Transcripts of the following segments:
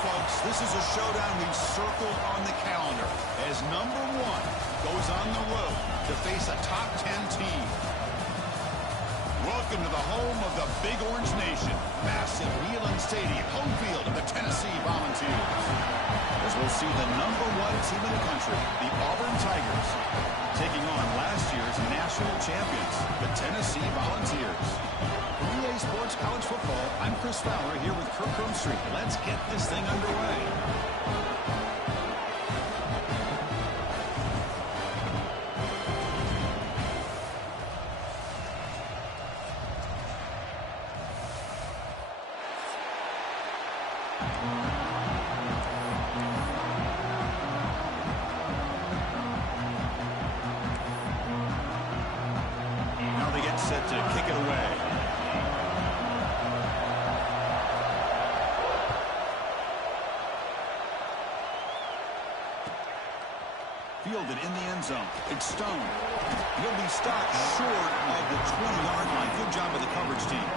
Folks, this is a showdown we've circled on the calendar as number one goes on the road to face a top 10 team. Welcome to the home of the Big Orange Nation, massive Neyland Stadium, home field of the Tennessee Volunteers. As we'll see the number one team in the country, the Auburn Tigers, taking on last year's national champions, the Tennessee Volunteers. EA Sports College Football, I'm Chris Fowler here with Kirk Crumstreet. Let's get this thing underway. Now they get set to kick it away. Fielded in the end zone. It's Stone. He'll be stopped short of the 20-yard line. Good job of the coverage team.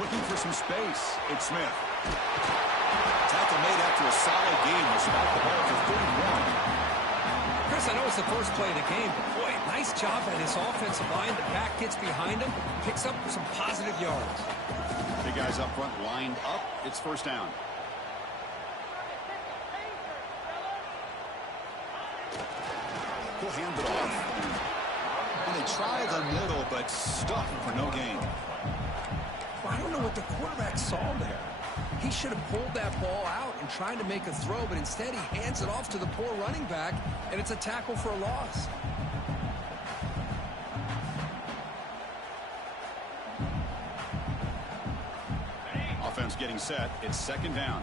Looking for some space. It's Smith. Tackle made after a solid game. Will spot the ball for 31. Chris, I know it's the first play of the game, but boy, nice job by this offensive line. The back gets behind him, picks up some positive yards. Big guys up front lined up. It's first down. He'll hand it off. And they try the middle, but stuffed for no gain. I don't know what the quarterback saw there. He should have pulled that ball out and tried to make a throw, but instead he hands it off to the poor running back, and it's a tackle for a loss. Offense getting set. It's second down.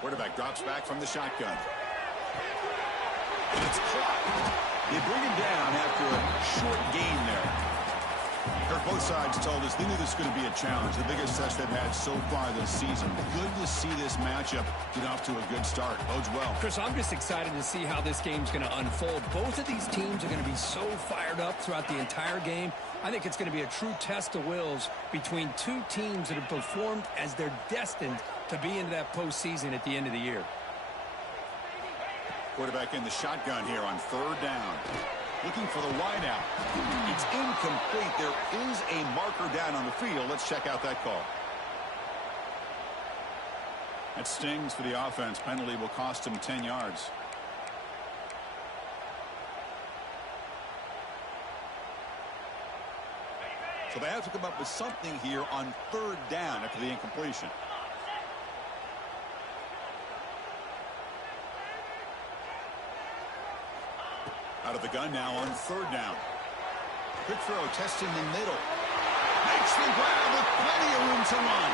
Quarterback drops back from the shotgun. And it's caught. They bring him down after a short gain there. Kirk, both sides told us they knew this was going to be a challenge, the biggest test they've had so far this season. Good to see this matchup get off to a good start. Bodes well. Chris, I'm just excited to see how this game's going to unfold. Both of these teams are going to be so fired up throughout the entire game. I think it's going to be a true test of wills between two teams that have performed as they're destined to be into that postseason at the end of the year. Quarterback in the shotgun here on third down. Looking for the wide out. It's incomplete. There is a marker down on the field. Let's check out that call. That stings for the offense. Penalty will cost him 10 yards. So they have to come up with something here on third down after the incompletion. Out of the gun now on third down. Quick throw, testing the middle. Makes the grab with plenty of room to run.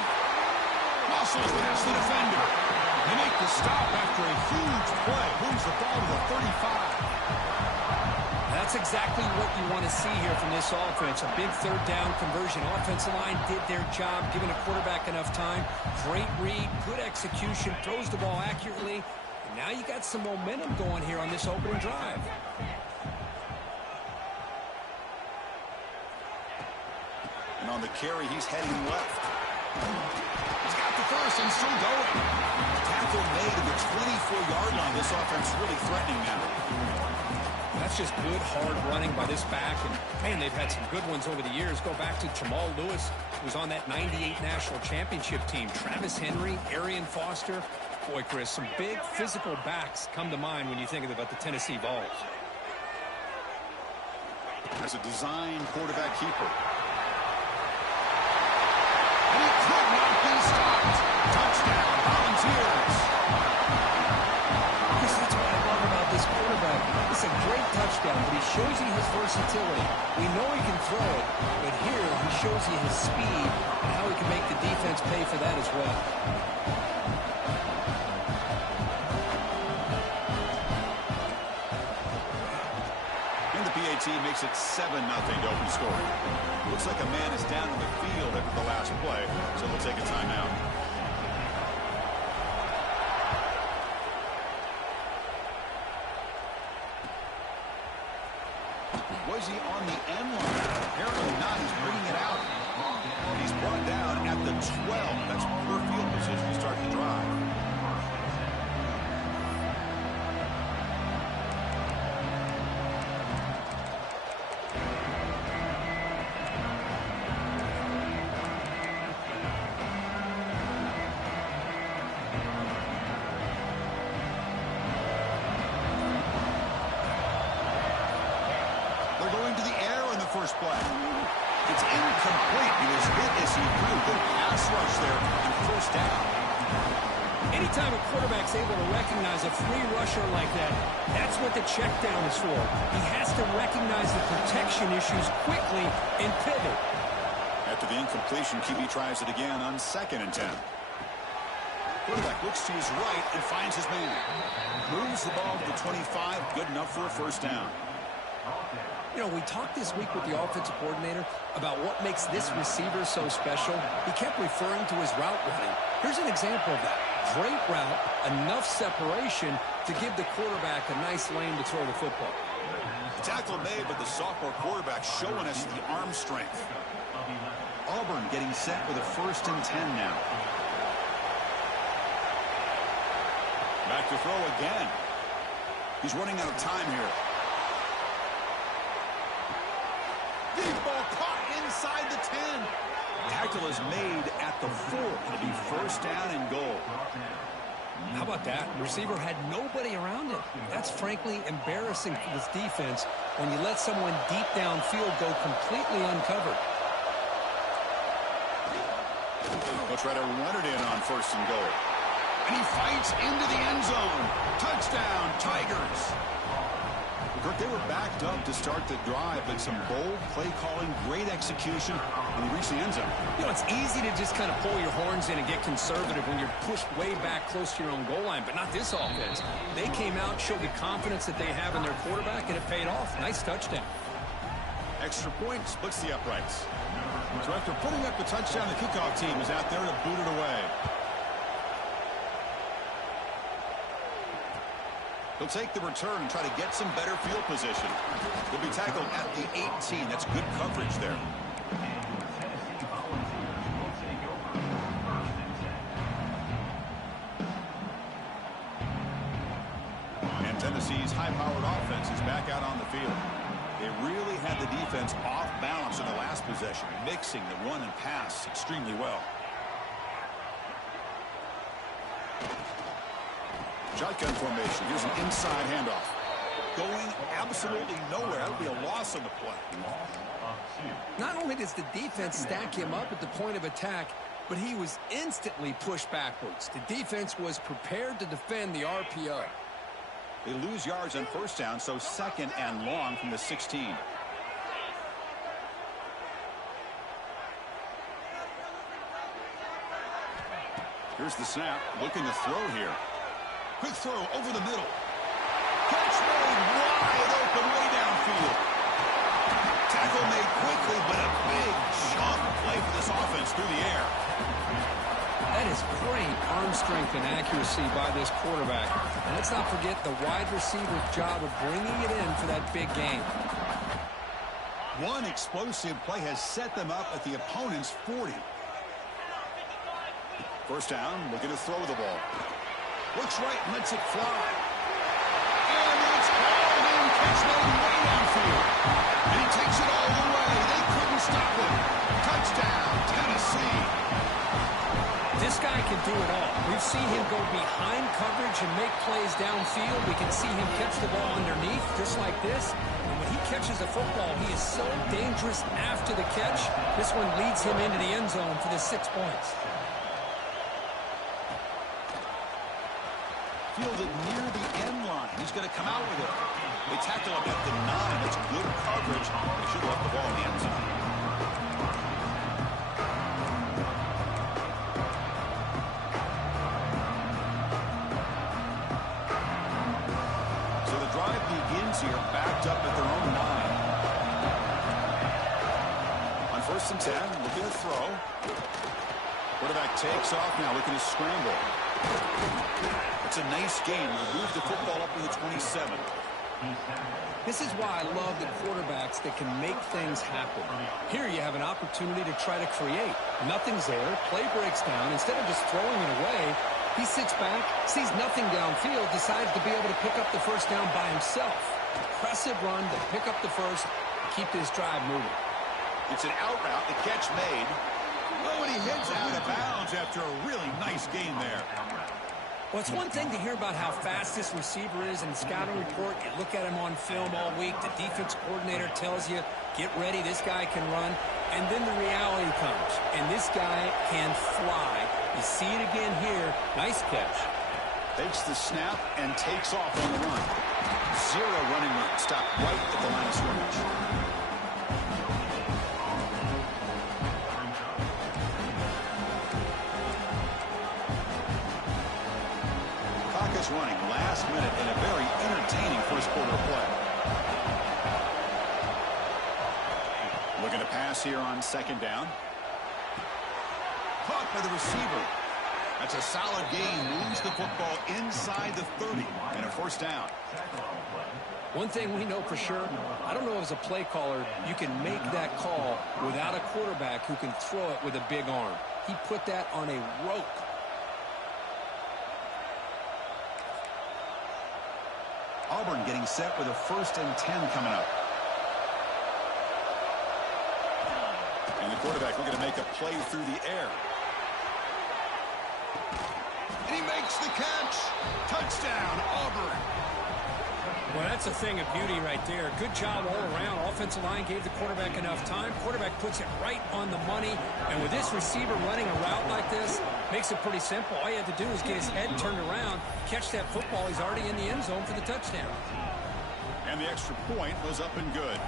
Muscles past the defender. They make the stop after a huge play. Moves the ball to the 35. That's exactly what you want to see here from this offense. A big third down conversion. Offensive line did their job, giving a quarterback enough time. Great read, good execution, throws the ball accurately. And now you got some momentum going here on this opening drive. And on the carry, he's heading left. He's got the first and still going. Tackle made at the 24-yard line. This offense really threatening now. That's just good, hard running by this back. And, man, they've had some good ones over the years. Go back to Jamal Lewis, who was on that '98 National Championship team. Travis Henry, Arian Foster. Boy, Chris, some big physical backs come to mind when you think about the Tennessee Vols. As a design quarterback keeper. And he could not be stopped. Touchdown, Volunteers. Chris, that's what I love about this quarterback. It's a great touchdown, but he shows you his versatility. We know he can throw it, but here he shows you his speed and how he can make the defense pay for that as well. PAT makes it 7-0 to open scoring. Looks like a man is down in the field after the last play, so we'll take a timeout. Was he on the end line? Apparently not. He's bringing it out. He's brought down at the 12. That's poor field position to start the drive. First play. It's incomplete. He was hit as he threw. Good pass rush there and first down. Anytime a quarterback's able to recognize a free rusher like that, that's what the check down is for. He has to recognize the protection issues quickly and pivot. After the incompletion, QB tries it again on 2nd and 10. Quarterback looks to his right and finds his man. Moves the ball to the 25. Good enough for a first down. You know, we talked this week with the offensive coordinator about what makes this receiver so special. He kept referring to his route running. Here's an example of that. Great route, enough separation to give the quarterback a nice lane to throw the football. Tackle made, but the sophomore quarterback showing us the arm strength. Auburn getting set with a 1st and 10 now. Back to throw again. He's running out of time here. Deep ball caught inside the 10. Tackle is made at the 4. It'll be first down and goal. How about that? The receiver had nobody around him. That's frankly embarrassing for this defense when you let someone deep downfield go completely uncovered. They'll try to run it in on 1st and goal. And he fights into the end zone. Touchdown, Tigers. Kirk, they were backed up to start the drive, but some bold play calling, great execution, and they reached the end zone. You know, it's easy to just kind of pull your horns in and get conservative when you're pushed way back close to your own goal line, but not this offense. They came out, showed the confidence that they have in their quarterback, and it paid off. Nice touchdown. Extra point splits the uprights. So after putting up the touchdown, the kickoff team is out there to boot it away. He'll take the return and try to get some better field position. He'll be tackled at the 18. That's good coverage there. And Tennessee's high-powered offense is back out on the field. They really had the defense off balance in the last possession, mixing the run and pass extremely well. Shotgun formation. Here's an inside handoff. Going absolutely nowhere. That would be a loss on the play. Not only does the defense stack him up at the point of attack, but he was instantly pushed backwards. The defense was prepared to defend the RPO. They lose yards on first down, so 2nd and long from the 16. Here's the snap. Looking to throw here. Quick throw over the middle. Catch made wide open way downfield. Tackle made quickly, but a big chunk play for this offense through the air. That is great arm strength and accuracy by this quarterback. And let's not forget the wide receiver's job of bringing it in for that big game. One explosive play has set them up at the opponent's 40. First down, looking to throw the ball. Looks right, lets it fly. And it's called in. Catch made can do it all. We've seen him go behind coverage and make plays downfield. We can see him catch the ball underneath, just like this. And when he catches a football, he is so dangerous after the catch. This one leads him into the end zone for the 6 points. Fielded near the end line. He's going to come out with it. They tackle him at the 9. That's good coverage. They should have left the ball in the end zone. So the drive begins here, backed up at their own 9. On 1st and 10, looking to throw. Quarterback takes off now, looking to scramble. It's a nice game. We'll move the football up to the 27. This is why I love the quarterbacks that can make things happen. Here you have an opportunity to try to create. Nothing's there. Play breaks down. Instead of just throwing it away, he sits back, sees nothing downfield, decides to be able to pick up the first down by himself. Impressive run to pick up the first, keep this drive moving. It's an out route. The catch made. Oh, and he hits out of bounds after a really nice game there. Well, it's one thing to hear about how fast this receiver is in the scouting report. You look at him on film all week. The defense coordinator tells you, get ready, this guy can run. And then the reality comes, and this guy can fly. You see it again here. Nice catch. Takes the snap and takes off on the run. 0 running room. Stopped right at the line of scrimmage. Running last minute in a very entertaining first quarter of play. Looking to pass here on 2nd down. Caught by the receiver. That's a solid gain. Moves the football inside the 30 and a 1st down. One thing we know for sure, I don't know as a play caller, you can make that call without a quarterback who can throw it with a big arm. He put that on a rope. Auburn getting set with a 1st and 10 coming up. And the quarterback looking to make a play through the air. And he makes the catch. Touchdown, Auburn. Well, that's a thing of beauty right there. Good job all around. Offensive line gave the quarterback enough time. Quarterback puts it right on the money. And with this receiver running a route like this, makes it pretty simple. All you have to do is get his head turned around, catch that football. He's already in the end zone for the touchdown. And the extra point was up and good.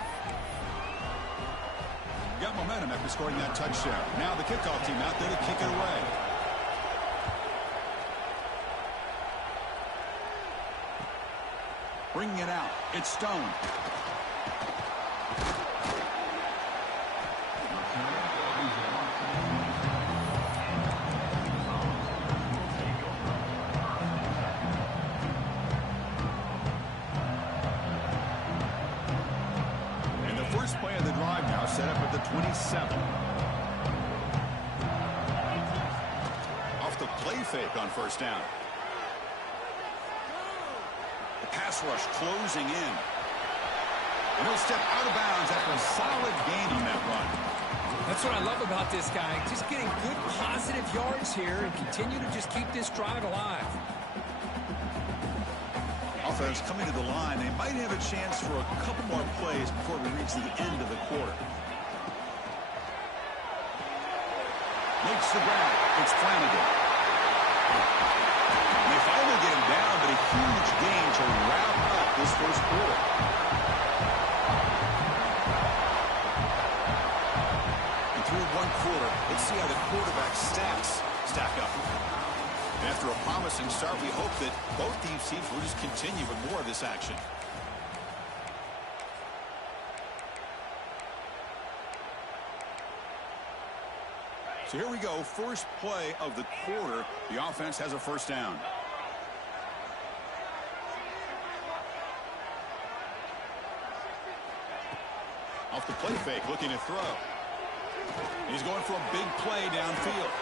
Got momentum after scoring that touchdown. Now the kickoff team out there to kick it away. Bringing it out. It's Stone. And the first play of the drive now set up at the 27. Off the play fake on 1st down. Pass rush closing in. And he'll step out of bounds after a solid gain on that run. That's what I love about this guy. Just getting good positive yards here and continue to just keep this drive alive. Offense coming to the line. They might have a chance for a couple more plays before we reach the end of the quarter. Makes the grab. It's Flanagan. And they finally get him down, but a huge gain to wrap up this first quarter. And through one quarter, let's see how the quarterback stats stack up. And after a promising start, we hope that both these teams will just continue with more of this action. So here we go, first play of the quarter. The offense has a 1st down. Off the play fake, looking to throw. He's going for a big play downfield.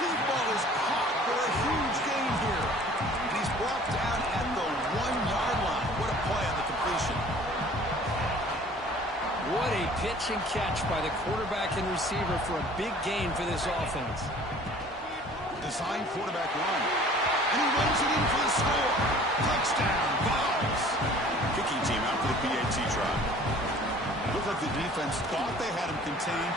Deep ball is caught for a huge gain here. And he's brought down at the 1-yard line. What a play on the completion. What a pitch and catch by the quarterback and receiver for a big gain for this offense. design quarterback run. And he runs it in for the score. Touchdown, Vols. Kicking team out for the PAT try. Looked like the defense thought they had him contained.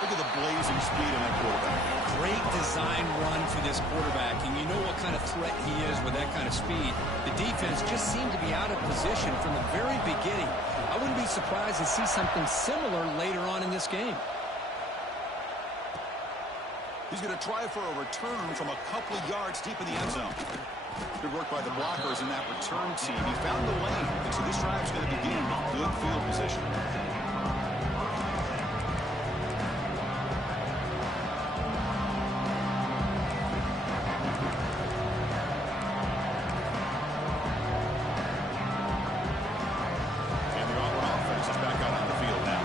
Look at the blazing speed in that quarterback. Great design run for this quarterback, and you know what kind of threat he is with that kind of speed. The defense just seemed to be out of position from the very beginning. I wouldn't be surprised to see something similar later on in this game. He's going to try for a return from a couple of yards deep in the end zone. Good work by the blockers in that return team. He found the lane, and so this drive's going to begin with good field position. And the Auburn offense is back out on the field now.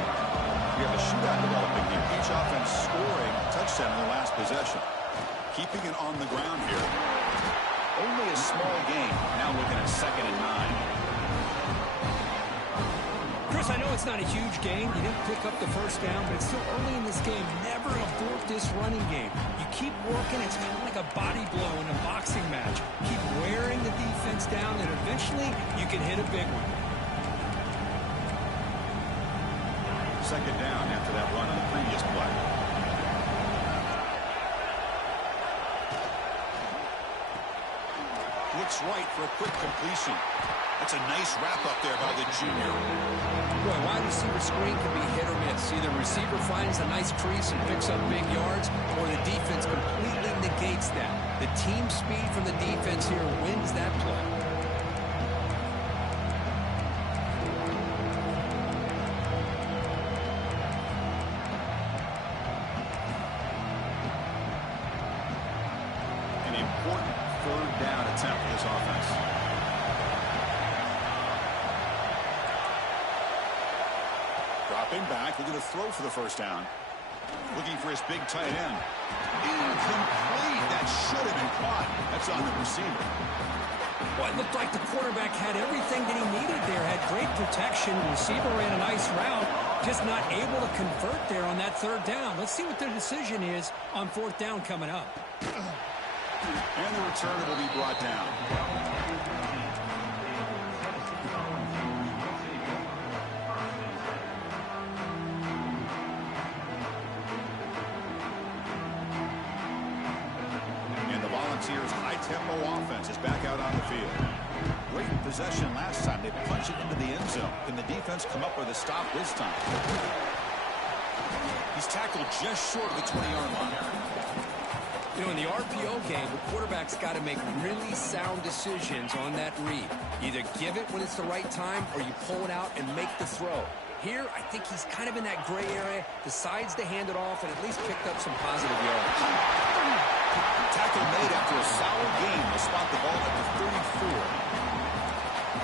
We have a shootout developing here. Each offense scoring a touchdown in their last possession. Keeping it on the ground here. Only a small game. Now looking at 2nd and 9. Chris, I know it's not a huge game. You didn't pick up the first down, but it's still early in this game. Never abort this running game. You keep working. It's kind of like a body blow in a boxing match. Keep wearing the defense down, and eventually you can hit a big one. 2nd down after that run on the previous play. Looks right for a quick completion. That's a nice wrap-up there by the junior. Boy, wide receiver screen can be hit or miss. Either receiver finds a nice crease and picks up big yards, or the defense completely negates that. The team speed from the defense here wins that play. An important 3rd down attempt for this offense. Dropping back, looking to throw for the 1st down. Looking for his big tight end. Incomplete. That should have been caught. That's on the receiver. Well, it looked like the quarterback had everything that he needed there. Had great protection. The receiver ran a nice route. Just not able to convert there on that 3rd down. Let's see what their decision is on 4th down coming up. And the return will be brought down. And the Volunteers' high-tempo offense is back out on the field. Great possession last time. They punch it into the end zone. Can the defense come up with a stop this time? He's tackled just short of the 20-yard line. You know, in the RPO game, the quarterback's got to make really sound decisions on that read. Either give it when it's the right time, or you pull it out and make the throw. Here, I think he's kind of in that gray area, decides to hand it off, and at least picked up some positive yards. Tackle made after a solid game. They'll spot the ball at the 34.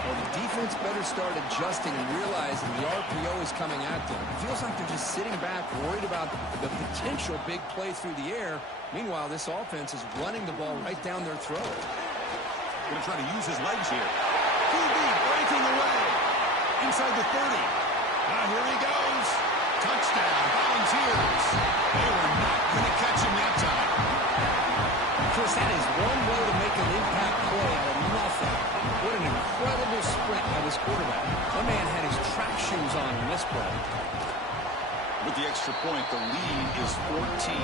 Well, the defense better start adjusting and realizing the RPO is coming at them. It feels like they're just sitting back, worried about the potential big play through the air. Meanwhile, this offense is running the ball right down their throat. Going to try to use his legs here. QB breaking away. Inside the 30. Now here he goes. Touchdown, Volunteers. They were not going to catch him that time. Chris, that is one way to make an impact play out of nothing. What an incredible sprint by this quarterback. That man had his track shoes on in this play. With the extra point, the lead is 14.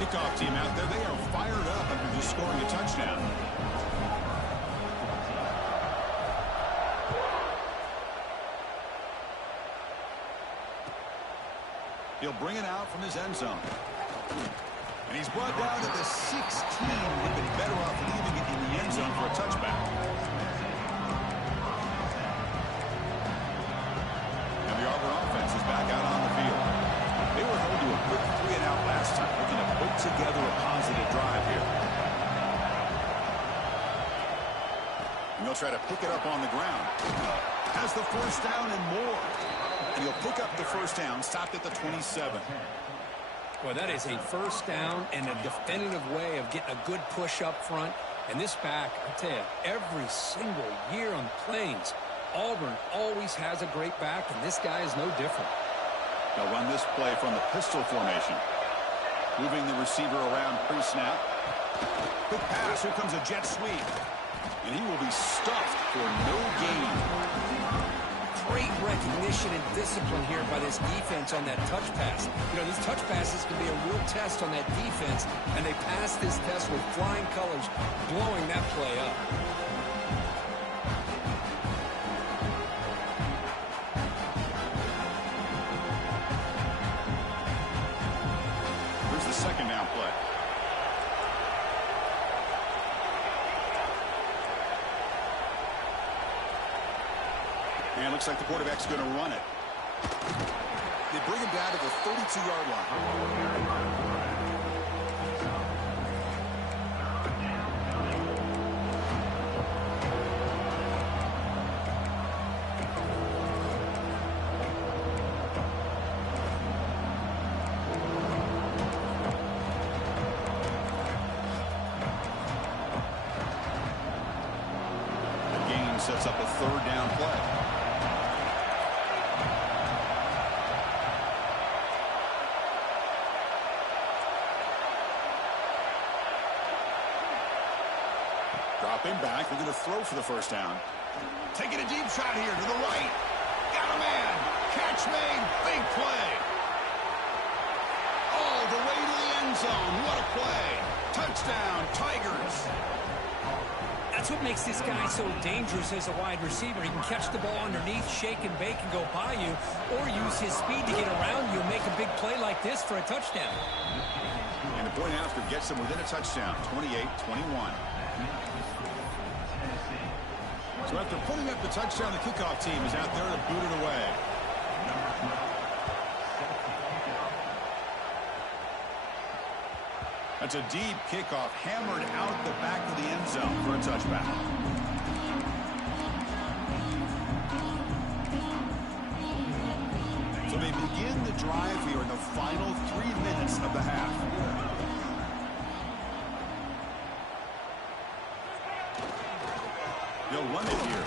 Kickoff team out there, they are fired up after just scoring a touchdown. He'll bring it out from his end zone. And he's brought down at the 16. Would have been better off leaving it in the end zone for a touchback. And the Auburn offense is back out on the field. They were held to a quick 3-and-out last time, looking to put together a positive drive here. And they'll try to pick it up on the ground. Has the 1st down and more. And he'll pick up the 1st down, stopped at the 27. Well, that is a 1st down and a definitive way of getting a good push up front. And this back, I tell you, every single year on Plains, Auburn always has a great back, and this guy is no different. They'll run this play from the pistol formation. Moving the receiver around pre-snap. Quick pass. Here comes a jet sweep. And he will be stuffed for no gain. Great recognition and discipline here by this defense on that touch pass. You know, these touch passes can be a real test on that defense, and they passed this test with flying colors, blowing that play up. Here's the second down play. And it looks like the quarterback's going to run it. They bring him down to the 32-yard line. The game sets up a third down play. Dropping back, we're going to throw for the first down. Taking a deep shot here to the right. Got a man. Catch made. Big play. All the way to the end zone. What a play. Touchdown, Tigers. That's what makes this guy so dangerous as a wide receiver. He can catch the ball underneath, shake and bake and go by you, or use his speed to get around you and make a big play like this for a touchdown. And the point after gets them within a touchdown, 28-21. So after putting up the touchdown, the kickoff team is out there to boot it away. That's a deep kickoff, hammered out the back of the end zone for a touchback. So they begin the drive here in the final 3 minutes of the half. They'll run it here.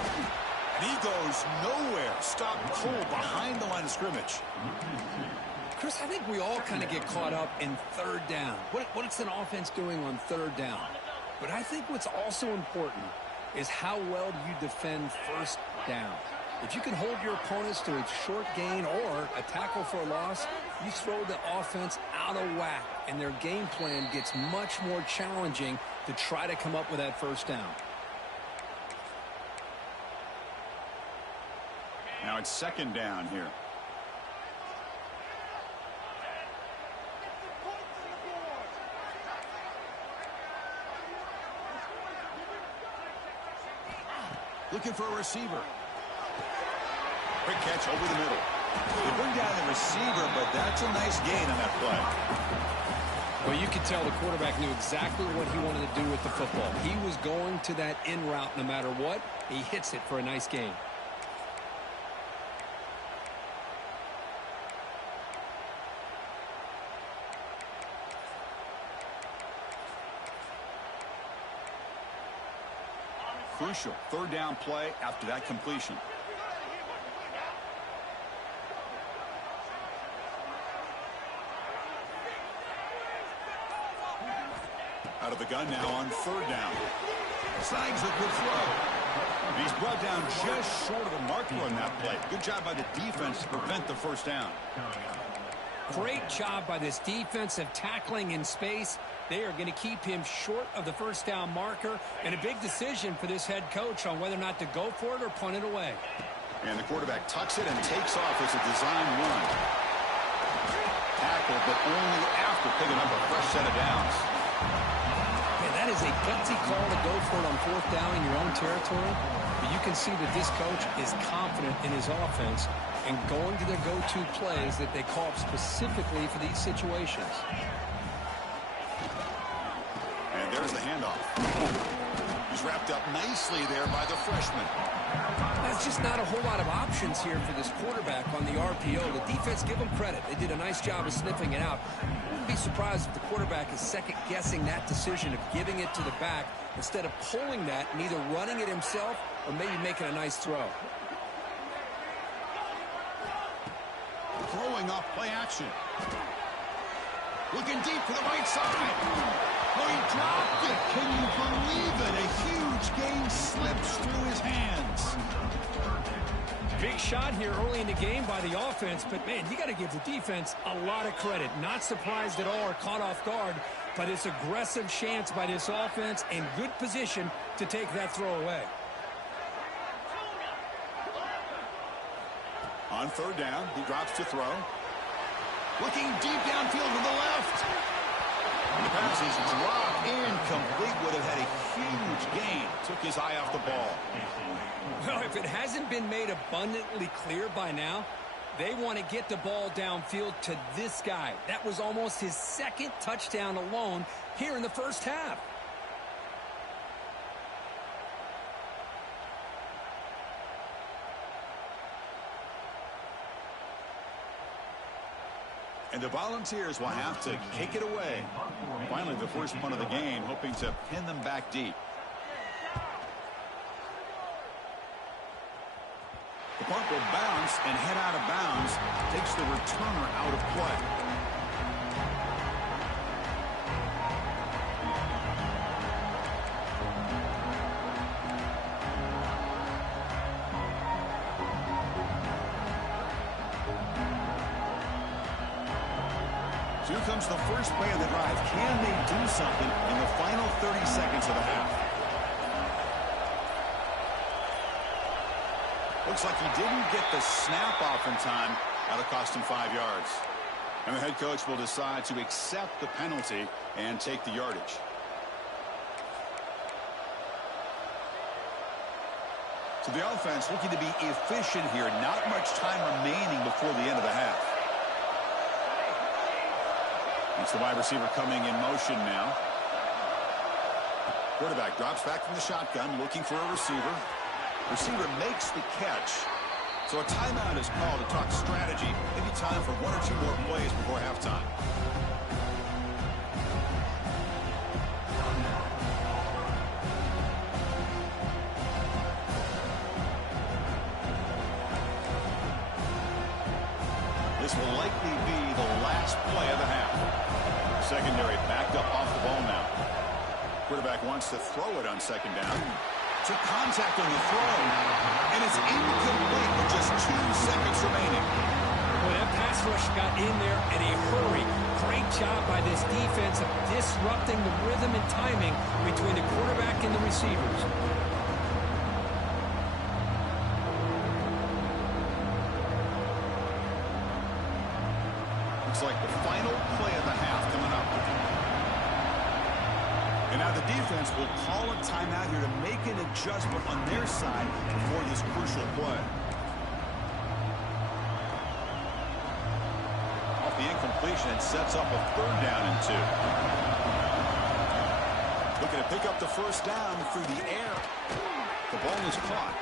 And he goes nowhere. Stopped cold behind the line of scrimmage. Chris, I think we all kind of get caught up in third down. What's an offense doing on third down? But I think what's also important is how well you defend first down. If you can hold your opponents to a short gain or a tackle for a loss, you throw the offense out of whack, and their game plan gets much more challenging to try to come up with that first down. Now it's second down here. Looking for a receiver. Quick catch over the middle. They bring down the receiver, but that's a nice gain on that play. Well, you could tell the quarterback knew exactly what he wanted to do with the football. He was going to that in route no matter what. He hits it for a nice gain. Crucial third down play after that completion. Out of the gun now on third down. Snags a good throw. He's brought down just short of the marker on that play. Good job by the defense to prevent the first down. Great job by this defensive tackling in space. They are going to keep him short of the first down marker, and a big decision for this head coach on whether or not to go for it or punt it away. And the quarterback tucks it and takes off as a design run. Tackle, but only after picking up a fresh set of downs. Man, that is a gutsy call to go for it on fourth down in your own territory. But you can see that this coach is confident in his offense and going to their go-to plays that they call up specifically for these situations. And there's the handoff. He's wrapped up nicely there by the freshman. There's just not a whole lot of options here for this quarterback on the RPO. The defense, give them credit. They did a nice job of sniffing it out. I wouldn't be surprised if the quarterback is second-guessing that decision of giving it to the back instead of pulling that and either running it himself or maybe making a nice throw. Throwing off play action. Looking deep for the right side. Oh, he dropped it. Can you believe it? A huge game slips through his hands. Big shot here early in the game by the offense, but, man, you got to give the defense a lot of credit. Not surprised at all or caught off guard, but it's aggressive chance by this offense and good position to take that throw away. On third down, he drops to throw. Looking deep downfield to the left. And the pass is dropped incomplete. Would have had a huge gain. Took his eye off the ball. Well, if it hasn't been made abundantly clear by now, they want to get the ball downfield to this guy. That was almost his second touchdown alone here in the first half. And the Volunteers will have to kick it away. Finally, the first punt of the game, hoping to pin them back deep. The punt will bounce and head out of bounds. Takes the returner out of play. So here comes the first play of the drive. Can they do something in the final 30 seconds of the half? Looks like he didn't get the snap off in time. That'll cost him 5 yards. And the head coach will decide to accept the penalty and take the yardage. So the offense looking to be efficient here. Not much time remaining before the end of the half. It's the wide receiver coming in motion now. Quarterback drops back from the shotgun, looking for a receiver. Receiver makes the catch. So a timeout is called to talk strategy. Maybe time for 1 or 2 more plays before halftime. This will likely be the last play of the half. Secondary backed up off the ball now. Quarterback wants to throw it on second down. Took contact on the throw, and it's incomplete with just 2 seconds remaining. Well, that pass rush got in there in a hurry. Great job by this defense of disrupting the rhythm and timing between the quarterback and the receivers. Looks like the final play of the half coming up. And now the defense will call a timeout here to make an adjustment on their side before this crucial play. Off the incompletion, it sets up a 3rd down and 2. Looking to pick up the first down through the air. The ball is caught.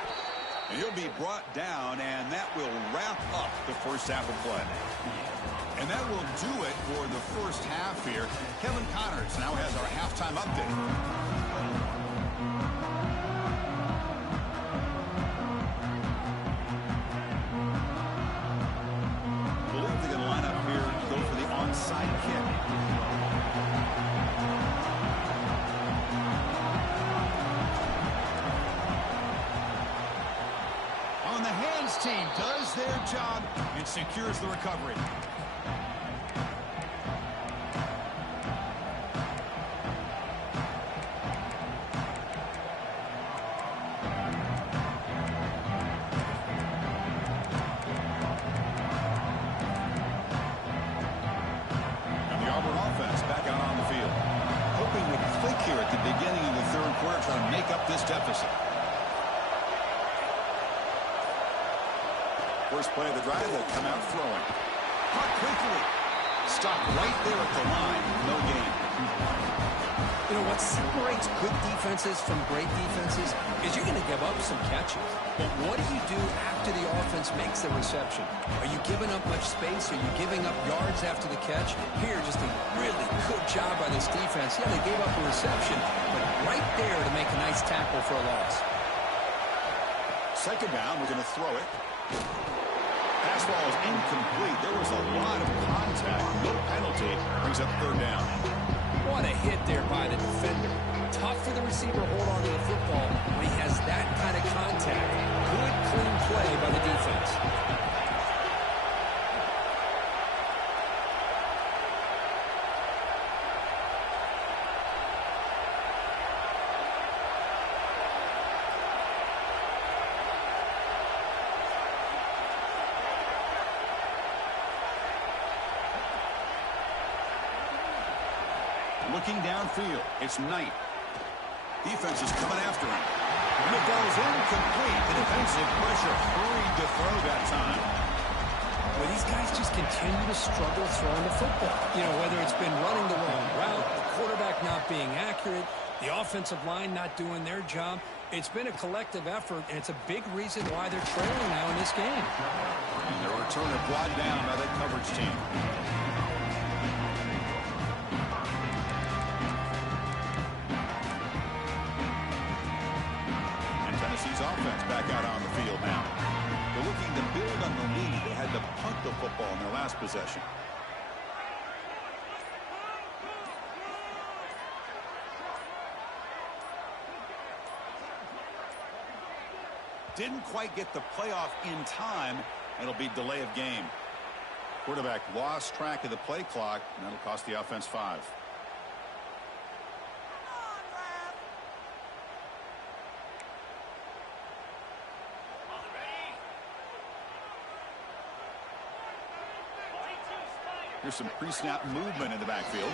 And he'll be brought down, and that will wrap up the first half of play. And that will do it for the first half here. Kevin Connors now has our halftime update. I believe they're going to line up here to go for the onside kick. On the hands team does their job and secures the recovery. First play of the drive, they'll come out throwing. Caught quickly. Stopped right there at the line. No gain. You know, what separates good defenses from great defenses is you're going to give up some catches. But what do you do after the offense makes the reception? Are you giving up much space? Are you giving up yards after the catch? Here, just a really good job by this defense. Yeah, they gave up a reception, but right there to make a nice tackle for a loss. Second down, we're going to throw it. Pass ball is incomplete. There was a lot of contact. No penalty. Brings up third down. What a hit there by the defender. Tough for the receiver to hold on to the football when he has that kind of contact. Good, clean play by the defense. Looking downfield, it's Knight. Defense is coming after him. And the ball is incomplete. The defensive pressure hurried to throw that time. Well, these guys just continue to struggle throwing the football. You know, whether it's been running the wrong route, the quarterback not being accurate, the offensive line not doing their job. It's been a collective effort, and it's a big reason why they're trailing now in this game. And the return is brought down by the coverage team. Offense back out on the field now. They're looking to build on the lead. They had to punt the football in their last possession. Didn't quite get the playoff in time. It'll be delay of game. Quarterback lost track of the play clock, and that'll cost the offense 5. Here's some pre-snap movement in the backfield.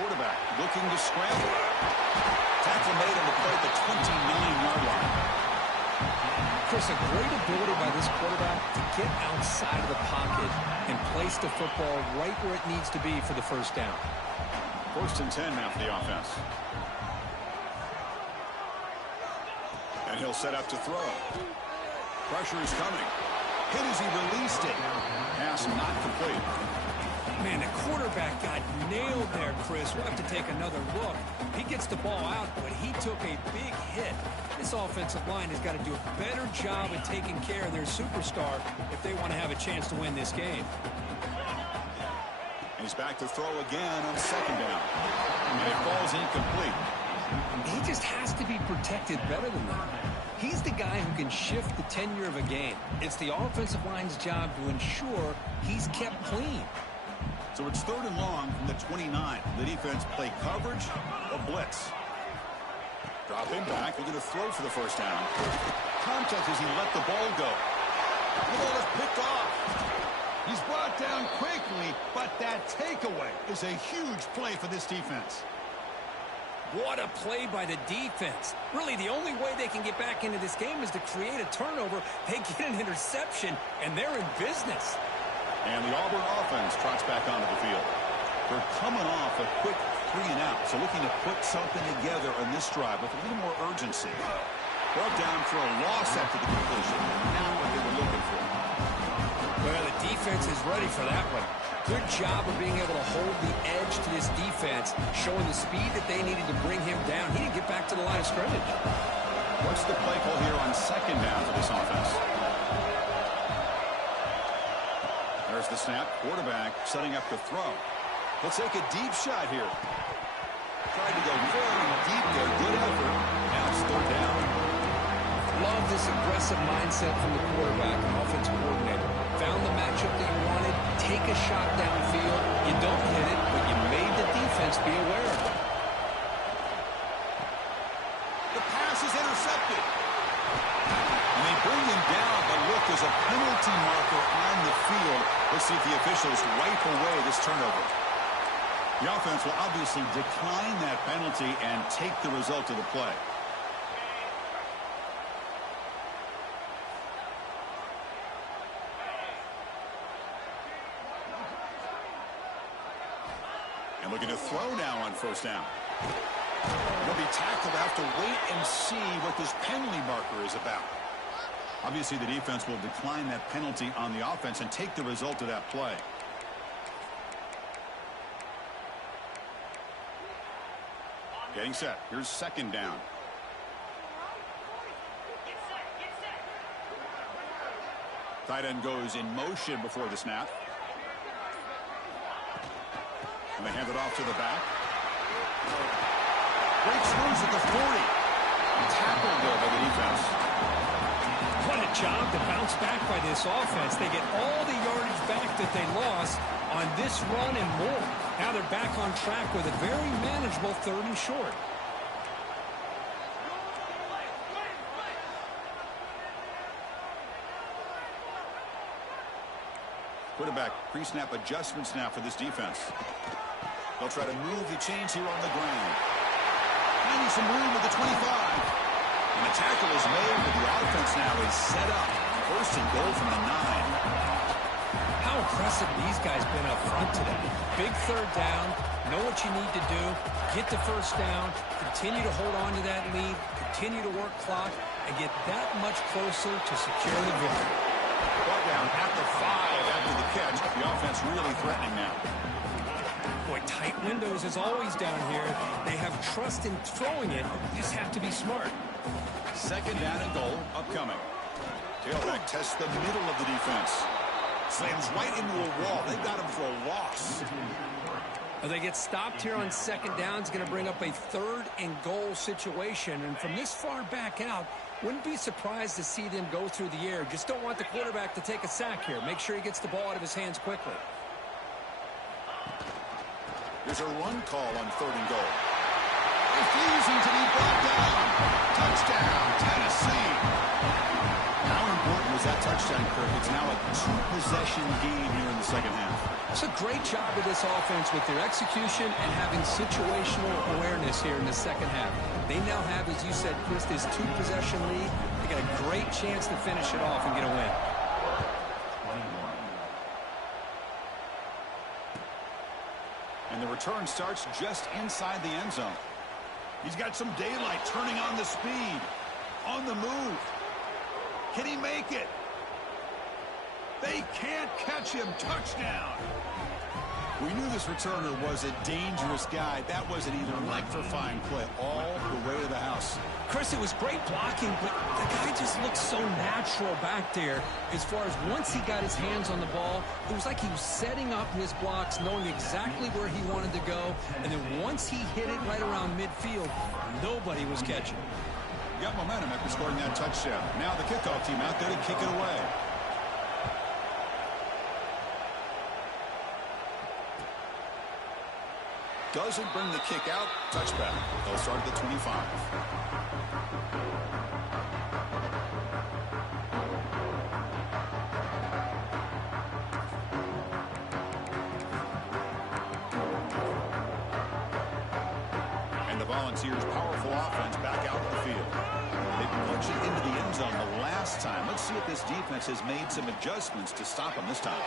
Quarterback looking to scramble. Tackle made on the play at the 29-yard line. Chris, a great ability by this quarterback to get outside of the pocket and place the football right where it needs to be for the first down. 1st and 10 now for the offense. And he'll set up to throw. Pressure is coming. Hit as he released it. Pass not complete. Man, the quarterback got nailed there, Chris. We'll have to take another look. He gets the ball out, but he took a big hit. This offensive line has got to do a better job of taking care of their superstar if they want to have a chance to win this game. He's back to throw again on 2nd down. And it falls incomplete. He just has to be protected better than that. He's the guy who can shift the tenure of a game. It's the offensive line's job to ensure he's kept clean. So it's 3rd and long from the 29. The defense play coverage or blitz. Drop him back. They're going to throw for the first down. Contact as he let the ball go. The ball is picked off. He's brought down quickly, but that takeaway is a huge play for this defense. What a play by the defense. Really, the only way they can get back into this game is to create a turnover. They get an interception, and they're in business. And the Auburn offense trots back onto the field. They're coming off a quick 3 and out, so looking to put something together on this drive with a little more urgency. Brought down for a loss after the completion. Not what they were looking for. Well, the defense is ready for that one. Good job of being able to hold the edge to this defense, showing the speed that they needed to bring him down. He didn't get back to the line of scrimmage. What's the play call here on 2nd down for this offense? There's the snap. Quarterback setting up to throw. Let's take a deep shot here. Tried to go very deep there. Good effort. Now it's 3rd down. Love this aggressive mindset from the quarterback and offensive coordinator. Found the matchup that you wanted. Take a shot downfield. You don't hit it, but you made the defense be aware of it. The pass is intercepted. And they bring him down, but look, there's a penalty marker on the field. Let's see if the officials wipe away this turnover. The offense will obviously decline that penalty and take the result of the play. And looking to throw now on 1st down. He'll be tackled. Have to wait and see what this penalty marker is about. Obviously, the defense will decline that penalty on the offense and take the result of that play. Getting set. Here's 2nd down. Tight end goes in motion before the snap. And they hand it off to the back. Breaks loose at the 40. Tackled there by the defense. What a job to bounce back by this offense. They get all the yardage back that they lost on this run and more. Now they're back on track with a very manageable 3rd and short. Quarterback pre-snap adjustments now for this defense. They'll try to move the chains here on the ground. Finding some room at the 25. And the tackle is made, but the offense now is set up. 1st and goal from the 9. How impressive these guys been up front today. Big 3rd down. Know what you need to do. Get the 1st down. Continue to hold on to that lead. Continue to work clock. And get that much closer to secure the victory. Brought down at the 5 after the catch. The offense really threatening now. Boy, tight windows as always down here. They have trust in throwing it. Just have to be smart. 2nd down and goal upcoming. Tailback tests the middle of the defense. Slams right into a wall. They got him for a loss. Well, they get stopped here on 2nd down. It's going to bring up a 3rd and goal situation. And from this far back out, wouldn't be surprised to see them go through the air. Just don't want the quarterback to take a sack here. Make sure he gets the ball out of his hands quickly. There's a run call on 3rd and goal. Refusing to be brought down. Touchdown, Tennessee. How important was that touchdown, Kirk? It's now a 2-possession game here in the 2nd half. It's a great job of this offense with their execution and having situational awareness here in the 2nd half. They now have, as you said, Chris, this 2-possession lead. They got a great chance to finish it off and get a win. And the return starts just inside the end zone. He's got some daylight, turning on the speed. On the move. Can he make it? They can't catch him. Touchdown. We knew this returner was a dangerous guy. That was an electrifying play all the way to the house. Chris, it was great blocking, but the guy just looked so natural back there. As far as once he got his hands on the ball, it was like he was setting up his blocks, knowing exactly where he wanted to go. And then once he hit it right around midfield, nobody was catching. Got momentum after scoring that touchdown. Now the kickoff team out there to kick it away. Doesn't bring the kick out. Touchback. They'll start at the 25. And the Volunteers' powerful offense back out in the field. They punched it into the end zone the last time. Let's see if this defense has made some adjustments to stop them this time.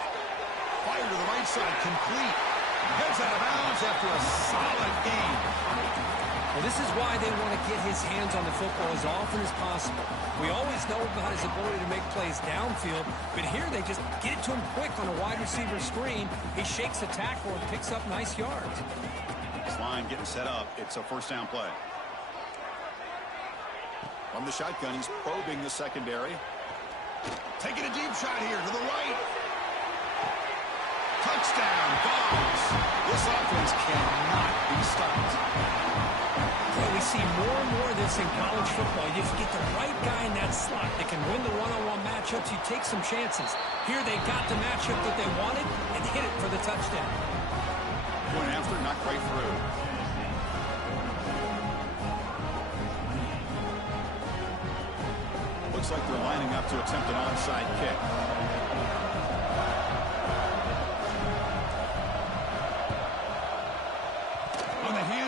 Fire to the right side, complete. Heads out of bounds after a solid game. Well, this is why they want to get his hands on the football as often as possible. We always know about his ability to make plays downfield, but here they just get it to him quick on a wide receiver screen. He shakes the tackle and picks up nice yards. This line getting set up. It's a 1st down play. From the shotgun, he's probing the secondary. Taking a deep shot here to the right. Touchdown, Dogs. This offense cannot be stopped. Well, we see more and more of this in college football. If you get the right guy in that slot that can win the one-on-one matchups, you take some chances. Here they got the matchup that they wanted and hit it for the touchdown. Going after, not quite through. Looks like they're lining up to attempt an onside kick.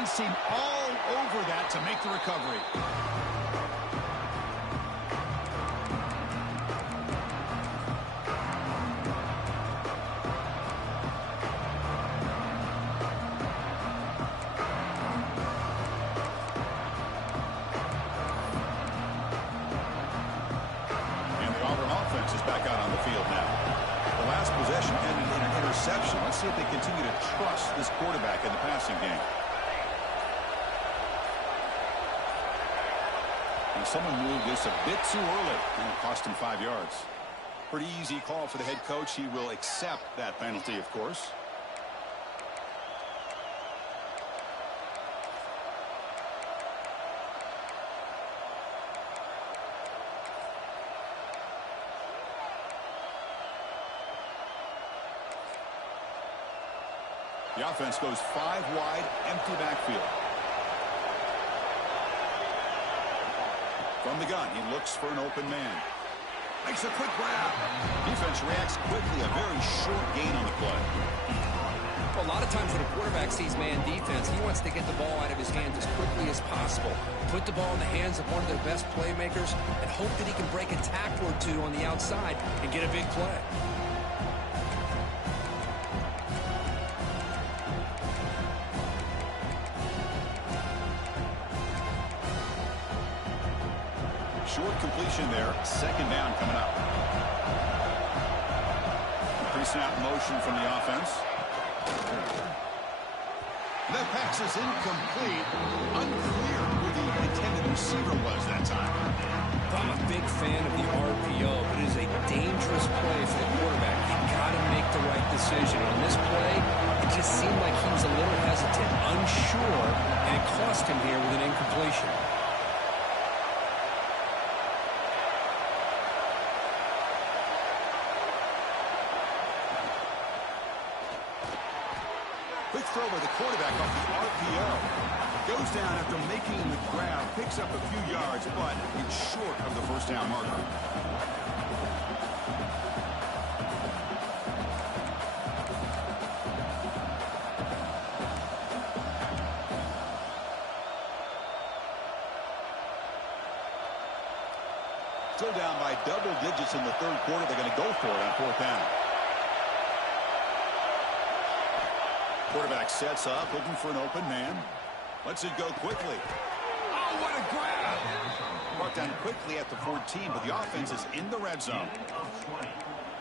Seem all over that to make the recovery. And the Auburn offense is back out on the field now. The last possession ended in an interception. Let's see if they continue to trust this quarterback in the passing game. Someone moved this a bit too early, and it cost him 5 yards. Pretty easy call for the head coach. He will accept that penalty, of course. The offense goes 5 wide, empty backfield. From the gun, he looks for an open man. Makes a quick grab. Defense reacts quickly. A very short gain on the play. Well, a lot of times when a quarterback sees man defense, he wants to get the ball out of his hands as quickly as possible. Put the ball in the hands of one of their best playmakers and hope that he can break a tackle or two on the outside and get a big play. Short completion there. Second down coming up. Pre-snap motion from the offense. That pass is incomplete. Unclear who the intended receiver was that time. I'm a big fan of the RPO, but it is a dangerous play for the quarterback. You got to make the right decision. On this play, it just seemed like he was a little hesitant, unsure, and it cost him here with an incompletion. Quick throw by the quarterback off the RPO. Goes down after making the grab, picks up a few yards, but it's short of the first down marker. Still down by double digits in the third quarter. They're going to go for it on fourth down. Quarterback sets up, looking for an open man. Lets it go quickly. Oh, what a grab! Brought down quickly at the 14, but the offense is in the red zone.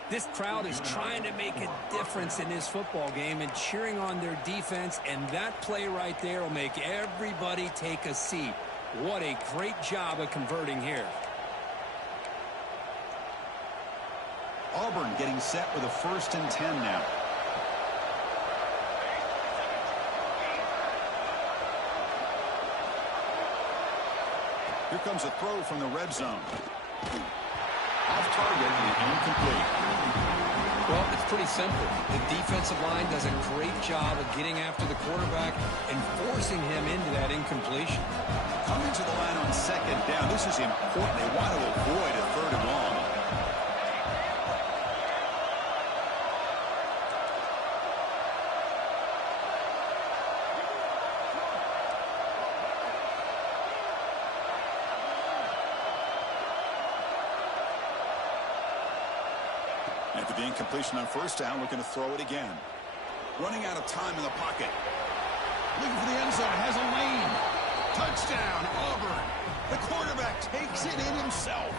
This crowd is trying to make a difference in this football game and cheering on their defense, and that play right there will make everybody take a seat. What a great job of converting here. Auburn getting set with a 1st and 10 now. Here comes a throw from the red zone. Off target and incomplete. Well, it's pretty simple. The defensive line does a great job of getting after the quarterback and forcing him into that incompletion. Coming to the line on second down. This is important. They want to avoid a 3rd and long. After the incompletion on first down, looking to throw it again. Running out of time in the pocket. Looking for the end zone. Has a lane. Touchdown, Auburn. The quarterback takes it in himself.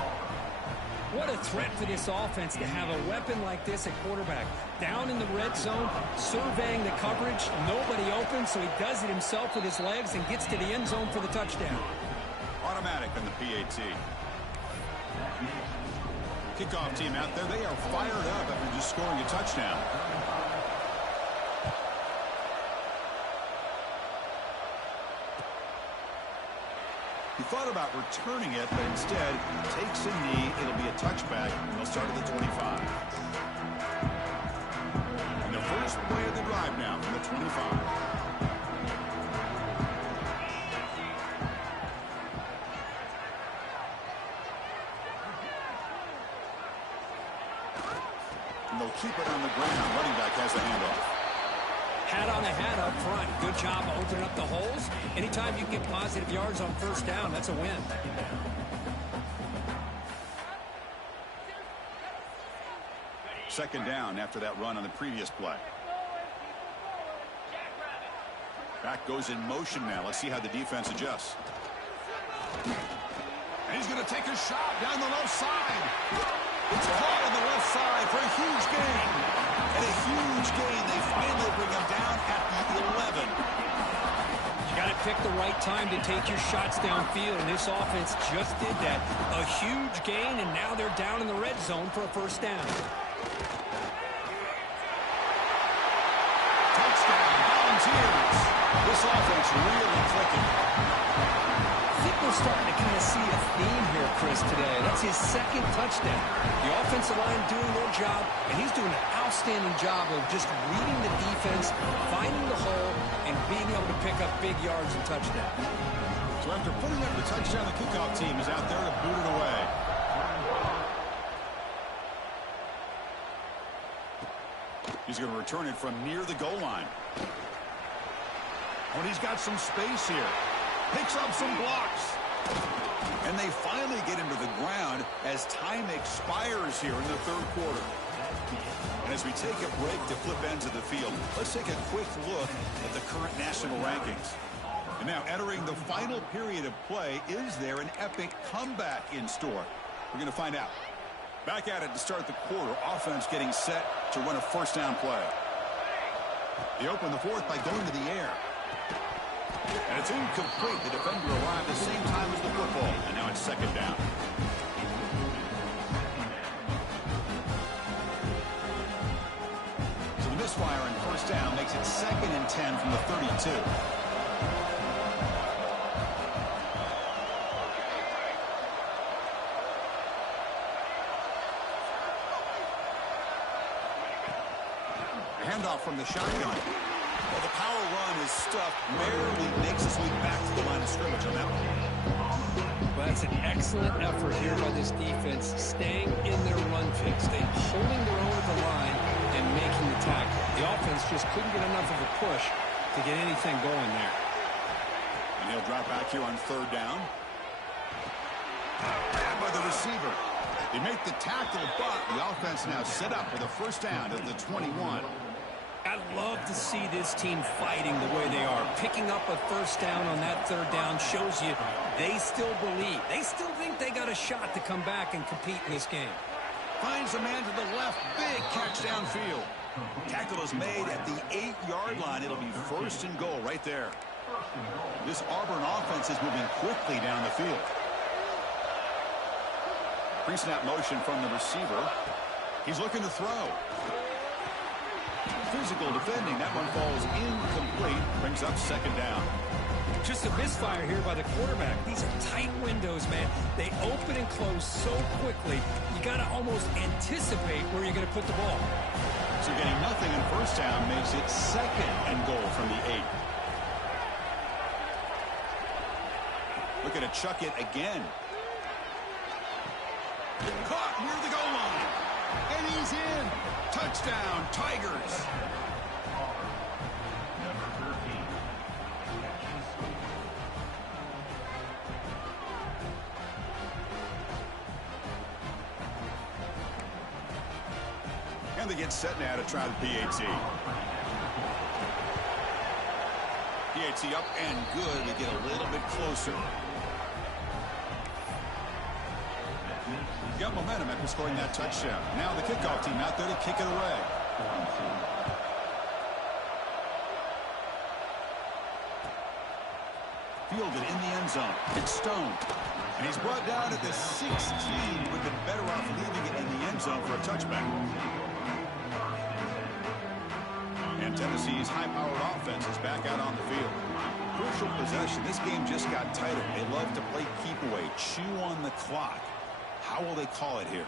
What a threat for this offense to have a weapon like this at quarterback. Down in the red zone, surveying the coverage. Nobody open, so he does it himself with his legs and gets to the end zone for the touchdown. Automatic on the PAT. Kickoff team out there, they are fired up after just scoring a touchdown. He thought about returning it, but instead takes a knee. It'll be a touchback, and they'll start at the 25. And the first play of the drive now from the 25. They'll keep it on the ground. Running back has the handoff. Hat on the hat up front. Good job of opening up the holes. Anytime you get positive yards on first down, that's a win. Second down after that run on the previous play. Back goes in motion now. Let's see how the defense adjusts. And he's going to take a shot down the left side. It's caught on the left side for a huge gain. And a huge gain. They finally bring him down at the 11. You got to pick the right time to take your shots downfield, and this offense just did that. A huge gain, and now they're down in the red zone for a first down. Touchdown, Volunteers. This offense really clicking. I think we're starting to kind of see a theme here, Chris, today. That's his second touchdown. The offensive line doing their job, and he's doing an outstanding job of just reading the defense, finding the hole, and being able to pick up big yards and touchdowns. So after putting up the touchdown, the kickoff team is out there to boot it away. He's going to return it from near the goal line. Oh, and he's got some space here. Picks up some blocks. And they finally get into the ground as time expires here in the third quarter. And as we take a break to flip ends of the field, let's take a quick look at the current national rankings. And now entering the final period of play, is there an epic comeback in store? We're going to find out. Back at it to start the quarter. Offense getting set to run a first down play. They open the fourth by going to the air. And it's incomplete. The defender arrived at the same time as the football. And now it's second down. So the misfire on first down makes it 2nd and 10 from the 32. Handoff from the shotgun. Well, the power run is stuffed, barely makes its way back to the line of scrimmage on that one. Well, that's an excellent effort here by this defense, staying in their run fix. They holding their own at the line and making the tackle. The offense just couldn't get enough of a push to get anything going there. And he'll drop back here on third down. Grabbed by the receiver. They make the tackle, but the offense now set up for the first down at the 21. I'd love to see this team fighting the way they are. Picking up a first down on that third down shows you they still believe. They still think they got a shot to come back and compete in this game. Finds a man to the left. Big catch downfield. Tackle is made at the 8-yard line. It'll be first and goal right there. This Auburn offense is moving quickly down the field. Pre-snap motion from the receiver. He's looking to throw. Physical defending. That one falls incomplete. Brings up second down. Just a misfire here by the quarterback. These are tight windows, man. They open and close so quickly, you got to almost anticipate where you're going to put the ball. So getting nothing in first down makes it 2nd and goal from the 8. Looking to chuck it again. Caught near the goal line. And he's in. Touchdown, Tigers. And they get set now to try the PAT. PAT up and good. They get a little bit closer. Got momentum after scoring that touchdown. Now the kickoff team out there to kick it away. Fielded in the end zone. It's Stone. And he's brought down at the 16. Would have been better off leaving it in the end zone for a touchback. And Tennessee's high-powered offense is back out on the field. Crucial possession. This game just got tighter. They love to play keep away, chew on the clock. How will they call it here?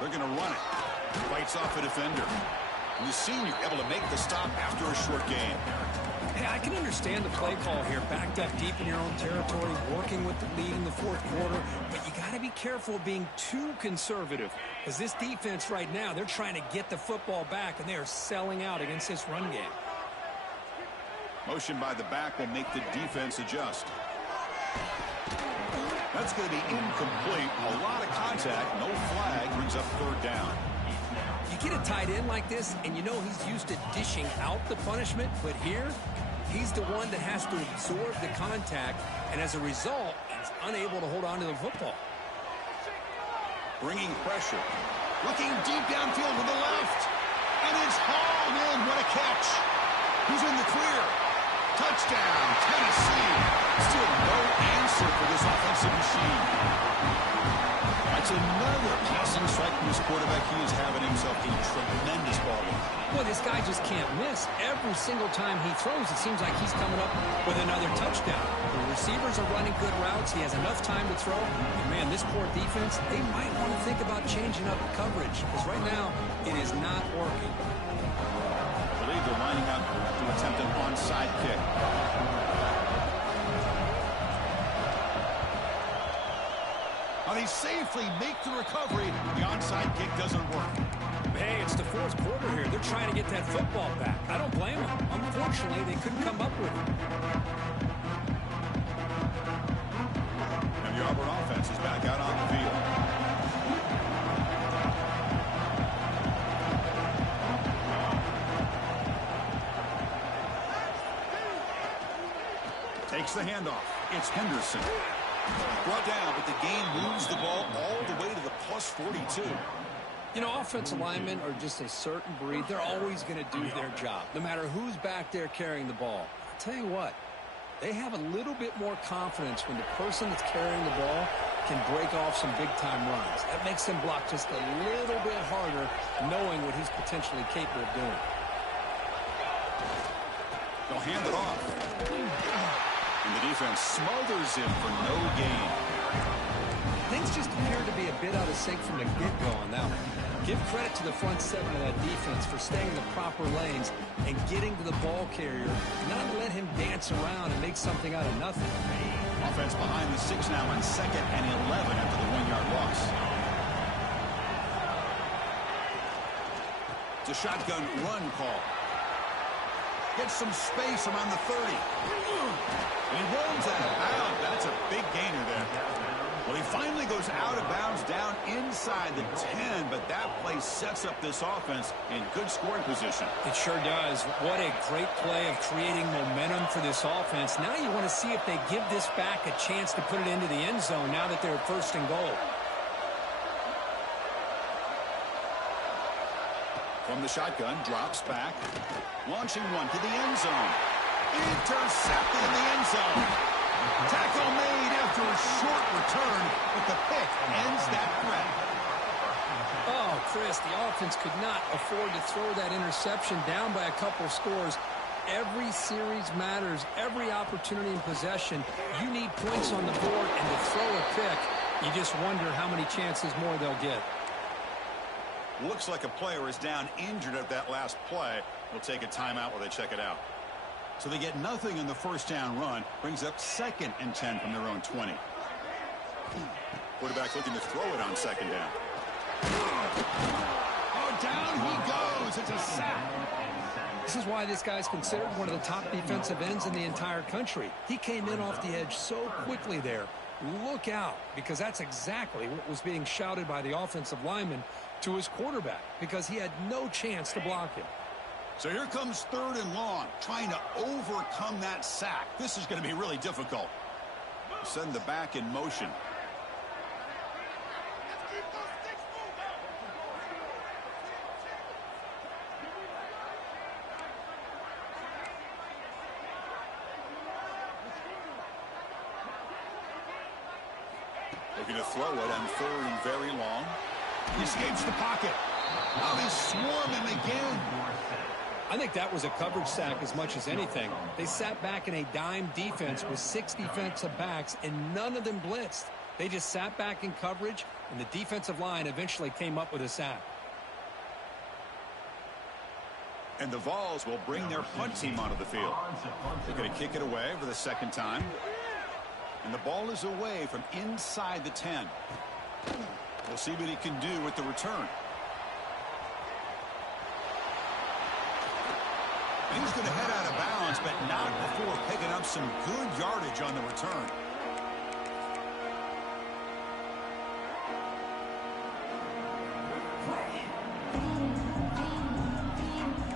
They're going to run it. Fights off a defender. And the senior able to make the stop after a short gain. Hey, I can understand the play call here. Backed up deep in your own territory, working with the lead in the fourth quarter. But you got to be careful of being too conservative. Because this defense right now, they're trying to get the football back, and they are selling out against this run game. Motion by the back will make the defense adjust. That's going to be incomplete. A lot of contact. No flag. Brings up third down. You get a tight end like this, and you know he's used to dishing out the punishment. But here, he's the one that has to absorb the contact. And as a result, he's unable to hold on to the football. Bringing pressure. Looking deep downfield to the left. And it's hauled in. What a catch. He's in the clear. Touchdown, Tennessee. Still no answer for this offensive machine. That's another passing strike from his quarterback. He is having himself a tremendous ball game. Well, this guy just can't miss. Every single time he throws, it seems like he's coming up with another touchdown. The receivers are running good routes. He has enough time to throw. And, man, this poor defense, they might want to think about changing up the coverage because right now it is not working. I believe they're lining up to attempt an onside kick. They safely make the recovery. The onside kick doesn't work. Hey, it's the fourth quarter here. They're trying to get that football back. I don't blame them. Unfortunately, they couldn't come up with it. And the Auburn offense is back out on the field. Takes the handoff. It's Henderson. Brought down, but the game moves the ball all the way to the plus 42. You know, offensive linemen are just a certain breed. They're always going to do their job, no matter who's back there carrying the ball. I'll tell you what, they have a little bit more confidence when the person that's carrying the ball can break off some big-time runs. That makes them block just a little bit harder, knowing what he's potentially capable of doing. They'll hand it off. And the defense smothers him for no gain. Things just appear to be a bit out of sync from the get-go on that one. Give credit to the front seven of that defense for staying in the proper lanes and getting to the ball carrier, not let him dance around and make something out of nothing. Offense behind the 6 now on 2nd and 11 after the 1-yard loss. It's a shotgun run call. Gets some space around the 30. And he rolls out of bounds. That's a big gainer there. Well, he finally goes out of bounds down inside the 10, but that play sets up this offense in good scoring position. It sure does. What a great play of creating momentum for this offense. Now you want to see if they give this back a chance to put it into the end zone now that they're first and goal. From the shotgun, drops back. Launching one to the end zone. Intercepted in the end zone. Tackle made after a short return, but the pick ends that threat. Oh, Chris, the offense could not afford to throw that interception down by a couple scores. Every series matters. Every opportunity in possession, you need points on the board, and to throw a pick, you just wonder how many chances more they'll get. Looks like a player is down injured at that last play. They'll take a timeout while they check it out. So they get nothing in the first down run. Brings up 2nd and 10 from their own 20. Quarterback looking to throw it on 2nd down. Oh, down he goes. It's a sack. This is why this guy's considered one of the top defensive ends in the entire country. He came in off the edge so quickly there. Look out, because that's exactly what was being shouted by the offensive lineman to his quarterback, because he had no chance to block him. So here comes 3rd and long, trying to overcome that sack. This is going to be really difficult. Send the back in motion. Looking to throw it on 3rd and very long. He escapes the pocket. Now they swarm him again. I think that was a coverage sack as much as anything. They sat back in a dime defense with 6 defensive backs, and none of them blitzed. They just sat back in coverage, and the defensive line eventually came up with a sack. And the Vols will bring their punt team onto the field. They're going to kick it away for the 2nd time. And the ball is away from inside the 10. We'll see what he can do with the return. And he's going to head out of bounds, but not before picking up some good yardage on the return.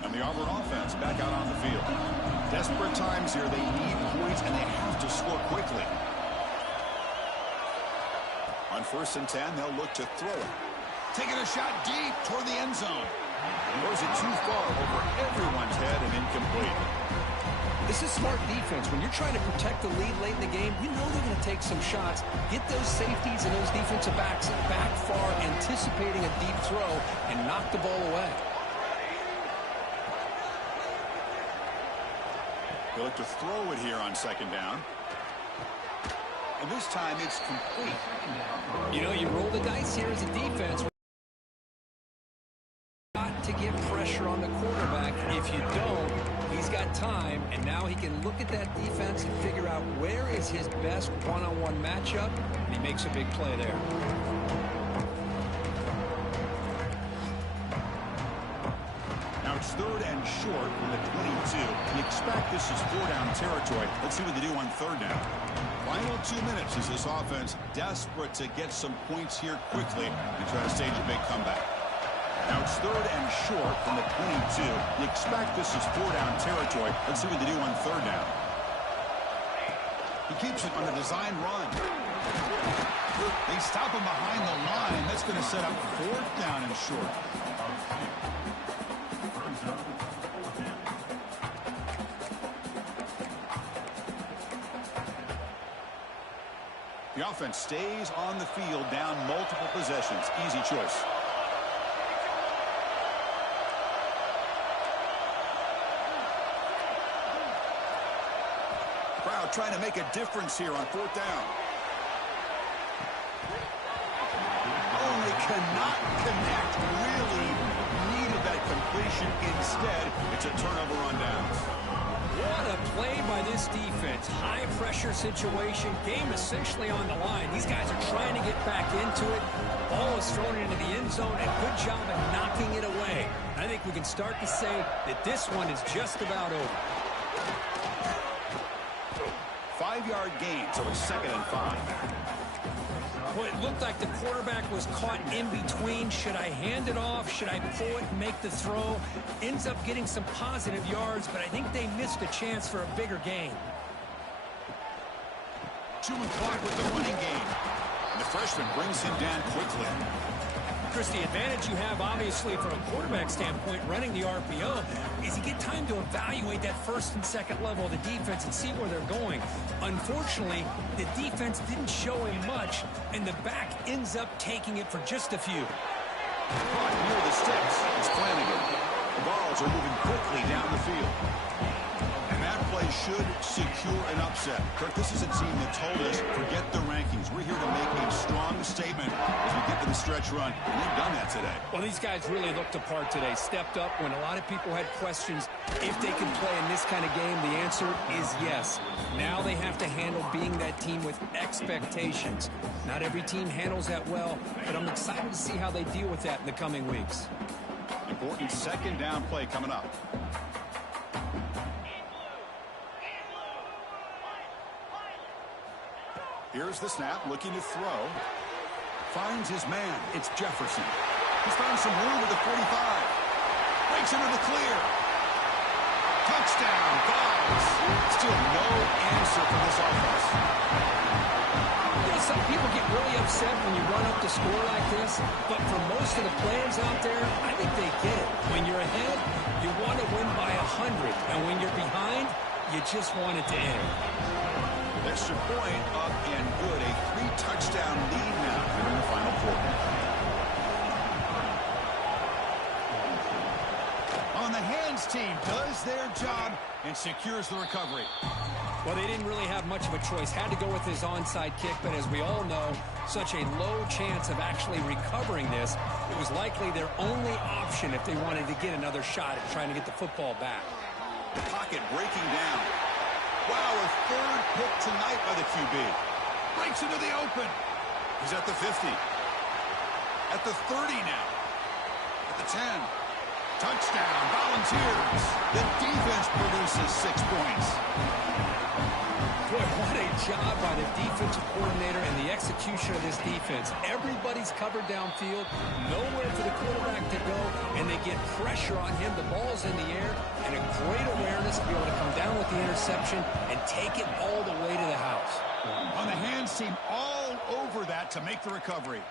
And the Auburn offense back out on the field. Desperate times here. They need points, and they have to score quickly. On 1st and 10, they'll look to throw it. Taking a shot deep toward the end zone. Throws it too far over everyone's head and incomplete. This is smart defense. When you're trying to protect the lead late in the game, you know they're going to take some shots. Get those safeties and those defensive backs back far, anticipating a deep throw, and knock the ball away. They look to throw it here on second down. And this time it's complete. You know, you roll the dice here as a defense. Got to get pressure on the quarterback. If you don't, he's got time, and now he can look at that defense and figure out where is his best one-on-one matchup, and he makes a big play there. Now it's 3rd and short from the 22. You expect this is 4-down territory. Let's see what they do on 3rd down. Final 2 minutes as this offense desperate to get some points here quickly and try to stage a big comeback. Now it's 3rd and short from the 22. You expect this is 4-down territory. Let's see what they do on 3rd down. He keeps it on the design run. They stop him behind the line. That's going to set up 4th down and short. The offense stays on the field down multiple possessions. Easy choice. Crowd trying to make a difference here on 4th down. Oh, they cannot connect. Really needed that completion. Instead, it's a turnover on downs. What a play by this defense. High pressure situation. Game essentially on the line. These guys are trying to get back into it. Ball is thrown into the end zone, and good job of knocking it away. I think we can start to say that this one is just about over. 5-yard gain, so it's 2nd and 5. Well, it looked like the quarterback was caught in between. Should I hand it off? Should I pull it and make the throw? Ends up getting some positive yards, but I think they missed a chance for a bigger gain. Chewing clock with the running game. And the freshman brings him down quickly. Chris, the advantage you have, obviously, from a quarterback standpoint, running the RPO, is you get time to evaluate that 1st and 2nd level of the defense and see where they're going. Unfortunately, the defense didn't show him much, and the back ends up taking it for just a few. Caught near the sticks. It's Flanagan. The balls are moving quickly down the field. And that play should secure an upset. Kirk, this is a team that told us, forget the rankings. We're here to make a strong statement as we get to the stretch run. And they've done that today. Well, these guys really looked apart today. Stepped up when a lot of people had questions if they can play in this kind of game. The answer is yes. Now they have to handle being that team with expectations. Not every team handles that well, but I'm excited to see how they deal with that in the coming weeks. Important 2nd down play coming up. Here's the snap, looking to throw. Finds his man. It's Jefferson. He's found some room at the 45. Breaks into the clear. Touchdown, guys. Still no answer for this offense. You know, some people get really upset when you run up the score like this, but for most of the players out there, I think they get it. When you're ahead, you want to win by 100, and when you're behind, you just want it to end. Extra point up and good. A 3-touchdown lead now here in the final quarter. On the hands team does their job and secures the recovery. Well, they didn't really have much of a choice. Had to go with his onside kick, but as we all know, such a low chance of actually recovering this. It was likely their only option if they wanted to get another shot at trying to get the football back. Pocket breaking down. Wow, a 3rd pick tonight by the QB. Breaks into the open. He's at the 50. At the 30 now. At the 10. Touchdown, Volunteers. The defense produces 6 points. Boy, what a job by the defensive coordinator and the execution of this defense. Everybody's covered downfield, nowhere for the quarterback to go, and they get pressure on him. The ball's in the air, and a great awareness to be able to come down with the interception and take it all the way to the house. On the hands team, all over that to make the recovery.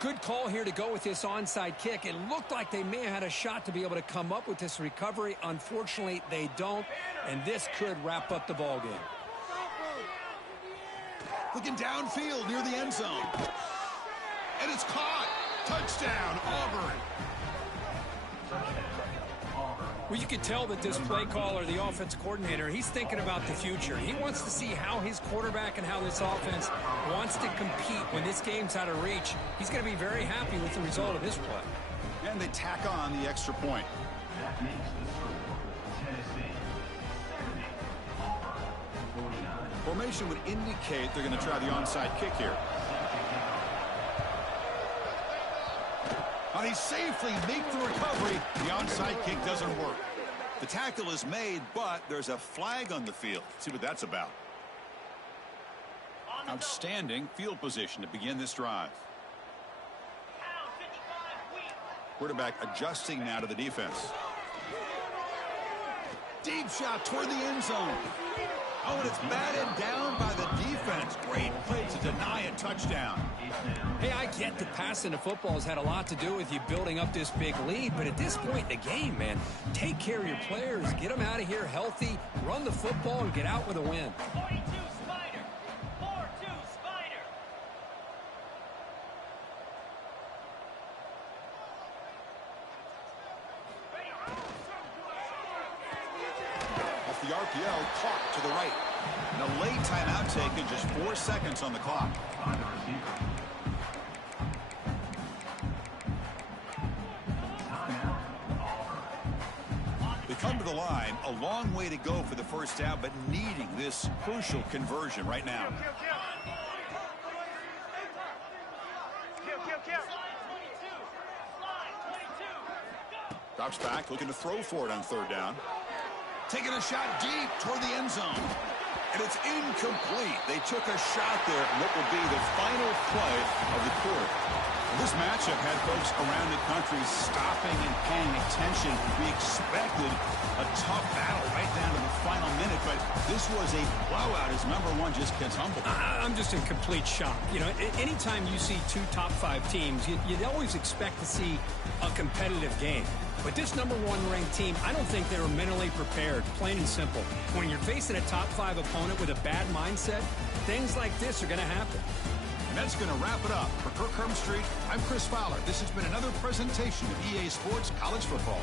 Good call here to go with this onside kick. It looked like they may have had a shot to be able to come up with this recovery. Unfortunately, they don't, and this could wrap up the ball game. Looking downfield near the end zone. And it's caught. Touchdown, Auburn. Well, you can tell that this play caller, the offensive coordinator, he's thinking about the future. He wants to see how his quarterback and how this offense wants to compete when this game's out of reach. He's going to be very happy with the result of this play. And they tack on the extra point. Formation would indicate they're going to try the onside kick here. And he safely makes the recovery. The onside kick doesn't work. The tackle is made, but there's a flag on the field. Let's see what that's about. Outstanding field position to begin this drive. Quarterback adjusting now to the defense. Deep shot toward the end zone. Oh, and it's batted down by the defense. Great play to deny a touchdown. Hey, I get that passing the football has had a lot to do with you building up this big lead, but at this point in the game, man, take care of your players. Get them out of here healthy, run the football, and get out with a win. 42 Spider. 4-2 Spider. Off the RPO, caught to the right. And a late timeout taken, just 4 seconds on the clock. They come to the line, a long way to go for the first down, but needing this crucial conversion right now. Drops back, looking to throw for it on third down. Taking a shot deep toward the end zone. And it's incomplete. They took a shot there at what will be the final play of the quarter. This matchup had folks around the country stopping and paying attention. We expected a tough battle right down to the final minute, but this was a blowout as number one just gets humbled. I'm just in complete shock. You know, anytime you see two top five teams, you'd always expect to see a competitive game. But this number one ranked team, I don't think they were mentally prepared, plain and simple. When you're facing a top five opponent with a bad mindset, things like this are going to happen. And that's going to wrap it up. For Kirk Street, I'm Chris Fowler. This has been another presentation of EA Sports College Football.